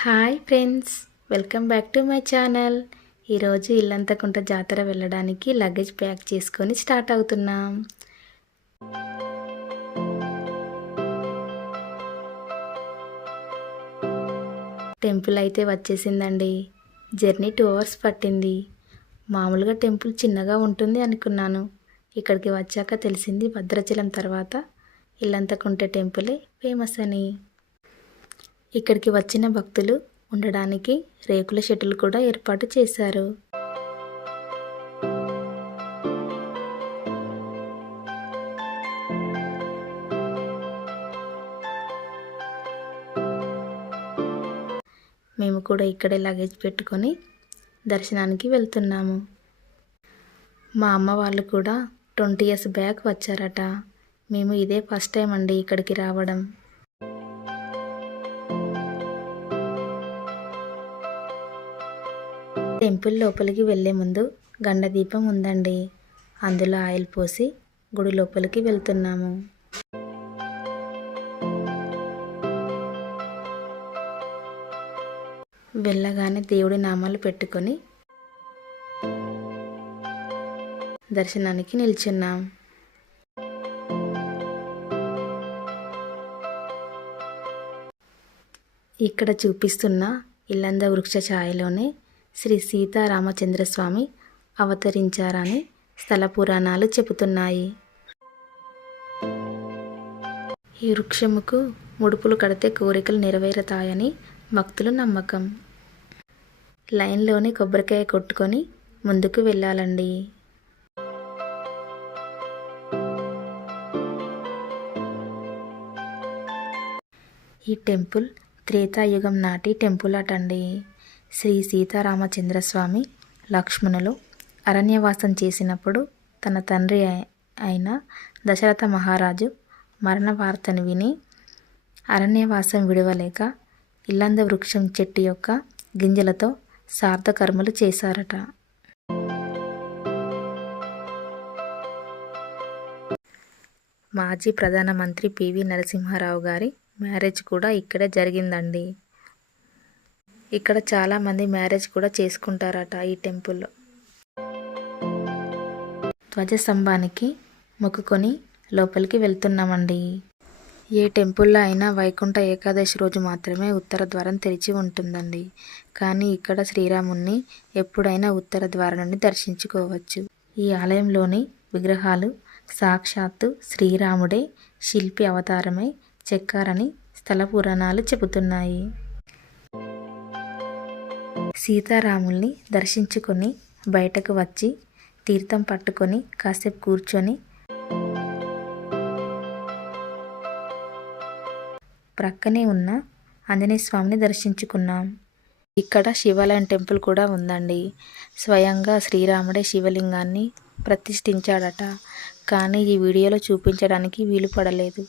Hi friends welcome back to my channel. ఈరోజు ఇల్లంతకుంట జాతర వెళ్ళడానికి లగేజ్ ప్యాక్ చేసుకొని స్టార్ట్ అవుతున్నాం. టెంపుల్ అయితే వచ్చేసిందండి. జర్నీ టూ అవర్స్ పట్టింది. మామూలుగా టెంపుల్ చిన్నగా ఉంటుంది అనుకున్నాను. ఇక్కడికి వచ్చాక తెలిసింది భద్రాచలం తర్వాత ఇల్లంతకుంట టెంపులే ఫేమస్ అని. ఇక్కడికి వచ్చిన భక్తులు ఉండడానికి రేకుల షెడ్యూల్ కూడా ఏర్పాటు చేశారు. మేము కూడా ఇక్కడే లగేజ్ పెట్టుకొని దర్శనానికి వెళ్తున్నాము. మా అమ్మ వాళ్ళు కూడా ట్వంటీ ఇయర్స్ బ్యాక్ వచ్చారట. మేము ఇదే ఫస్ట్ టైం అండి ఇక్కడికి రావడం. టెంపుల్ లోపలికి వెళ్ళే ముందు గండ దీపం ఉందండి. అందులో ఆయిల్ పోసి గుడి లోపలికి వెళ్తున్నాము. వెళ్ళగానే దేవుడి నామాలు పెట్టుకొని దర్శనానికి నిల్చున్నాం. ఇక్కడ చూపిస్తున్న ఇల్లంద వృక్ష ఛాయలోనే శ్రీ సీతారామచంద్రస్వామి అవతరించారని స్థల పురాణాలు చెబుతున్నాయి. ఈ వృక్షముకు ముడుపులు కడితే కోరికలు నెరవేరుతాయని భక్తులు నమ్మకం. లైన్లోనే కొబ్బరికాయ కొట్టుకొని ముందుకు వెళ్ళాలండి. ఈ టెంపుల్ త్రేతాయుగం నాటి టెంపుల్ అటండి. శ్రీ సీతారామచంద్రస్వామి లక్ష్మణులు అరణ్యవాసం చేసినప్పుడు తన తండ్రి అయిన దశరథ మహారాజు మరణ వార్తను విని అరణ్యవాసం విడవలేక ఇల్లంద వృక్షం చెట్టు యొక్క గింజలతో సార్థకర్మలు చేశారట. మాజీ ప్రధానమంత్రి పివి నరసింహారావు గారి మ్యారేజ్ కూడా ఇక్కడే జరిగిందండి. ఇక్కడ చాలామంది మ్యారేజ్ కూడా చేసుకుంటారట ఈ టెంపుల్లో. ధ్వజస్తంభానికి మొక్కుకొని లోపలికి వెళ్తున్నామండి. ఏ టెంపుల్లో అయినా వైకుంఠ ఏకాదశి రోజు మాత్రమే ఉత్తర ద్వారం తెరిచి ఉంటుందండి. కానీ ఇక్కడ శ్రీరాముణ్ణి ఎప్పుడైనా ఉత్తర ద్వారం నుండి దర్శించుకోవచ్చు. ఈ ఆలయంలోని విగ్రహాలు సాక్షాత్తు శ్రీరాముడే శిల్పి అవతారమై చెక్కారని స్థల పురాణాలు చెబుతున్నాయి. సీతారాముల్ని దర్శించుకొని బయటకు వచ్చి తీర్థం పట్టుకొని కాసేపు కూర్చొని ప్రక్కనే ఉన్న ఆంజనేయ స్వామిని దర్శించుకున్నాం. ఇక్కడ శివాలయం టెంపుల్ కూడా ఉందండి. స్వయంగా శ్రీరాముడే శివలింగాన్ని ప్రతిష్ఠించాడట. కానీ ఈ వీడియోలో చూపించడానికి వీలు పడలేదు.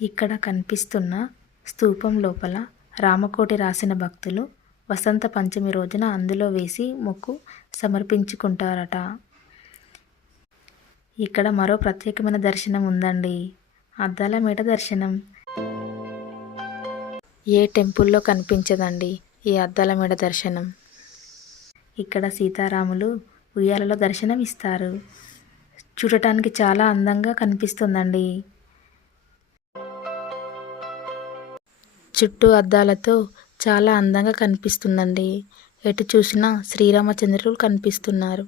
ఇక్కడ కనిపిస్తున్న స్తూపం లోపల రామకోటి రాసిన భక్తులు వసంత పంచమి రోజున అందులో వేసి మొక్కు సమర్పించుకుంటారట. ఇక్కడ మరో ప్రత్యేకమైన దర్శనం ఉందండి. అద్దాల మేట దర్శనం. ఏ టెంపుల్లో కనిపించదండి ఈ అద్దాల మేడ దర్శనం? ఇక్కడ సీతారాములు ఉయ్యాలలో దర్శనం ఇస్తారు. చూడటానికి చాలా అందంగా కనిపిస్తుందండి. చుట్టూ అద్దాలతో చాలా అందంగా కనిపిస్తుందండి. ఎటు చూసినా శ్రీరామచంద్రులు కనిపిస్తున్నారు.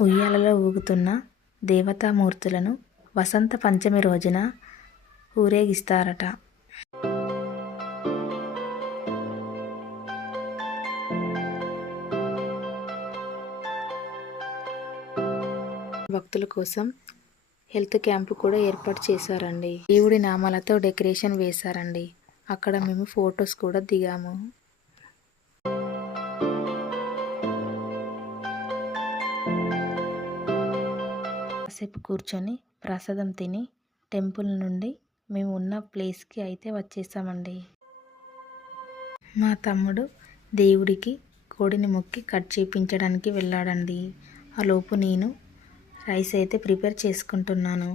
ఉయ్యాలలో ఊగుతున్న దేవతామూర్తులను వసంత పంచమి రోజున ఊరేగిస్తారట. భక్తుల కోసం హెల్త్ క్యాంపు కూడా ఏర్పాటు చేశారండి. దేవుడి నామాలతో డెకరేషన్ వేశారండి. అక్కడ మేము ఫొటోస్ కూడా దిగాము. కాసేపు కూర్చొని ప్రసాదం తిని టెంపుల్ నుండి మేము ఉన్న ప్లేస్కి అయితే వచ్చేసామండి. మా తమ్ముడు దేవుడికి కోడిని మొక్కి కట్ చేయించడానికి వెళ్ళాడండి. ఆ లోపు నేను రైస్ అయితే ప్రిపేర్ చేసుకుంటున్నాను.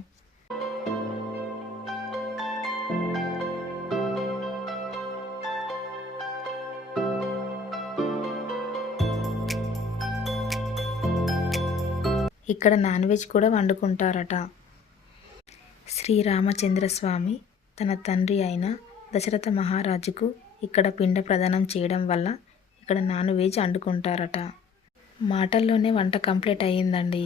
ఇక్కడ నాన్ వెజ్ కూడా వండుకుంటారట. శ్రీరామచంద్రస్వామి తన తండ్రి అయిన దశరథ మహారాజుకు ఇక్కడ పిండ ప్రదానం చేయడం వల్ల ఇక్కడ నాన్ వెజ్ వండుకుంటారట. మాటల్లోనే వంట కంప్లీట్ అయ్యిందండి.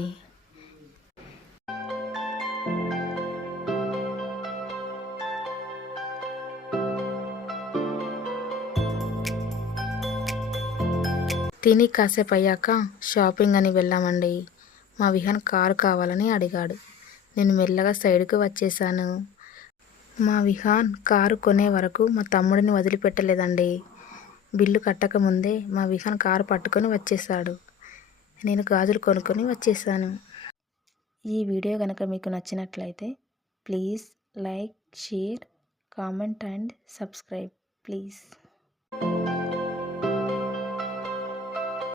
తిని కాసేపు అయ్యాక షాపింగ్ అని వెళ్ళామండి. మా విహాన్ కారు కావాలని అడిగాడు. నేను మెల్లగా సైడ్కు వచ్చేసాను మా విహాన్ కారు కొనే వరకు మా తమ్ముడిని వదిలిపెట్టలేదండి. బిల్లు కట్టకముందే మా విహాన్ కారు పట్టుకొని వచ్చేసాడు నేను గాజులు కొనుక్కొని వచ్చేసాను ఈ వీడియో కనుక మీకు నచ్చినట్లయితే please like share comment and subscribe please.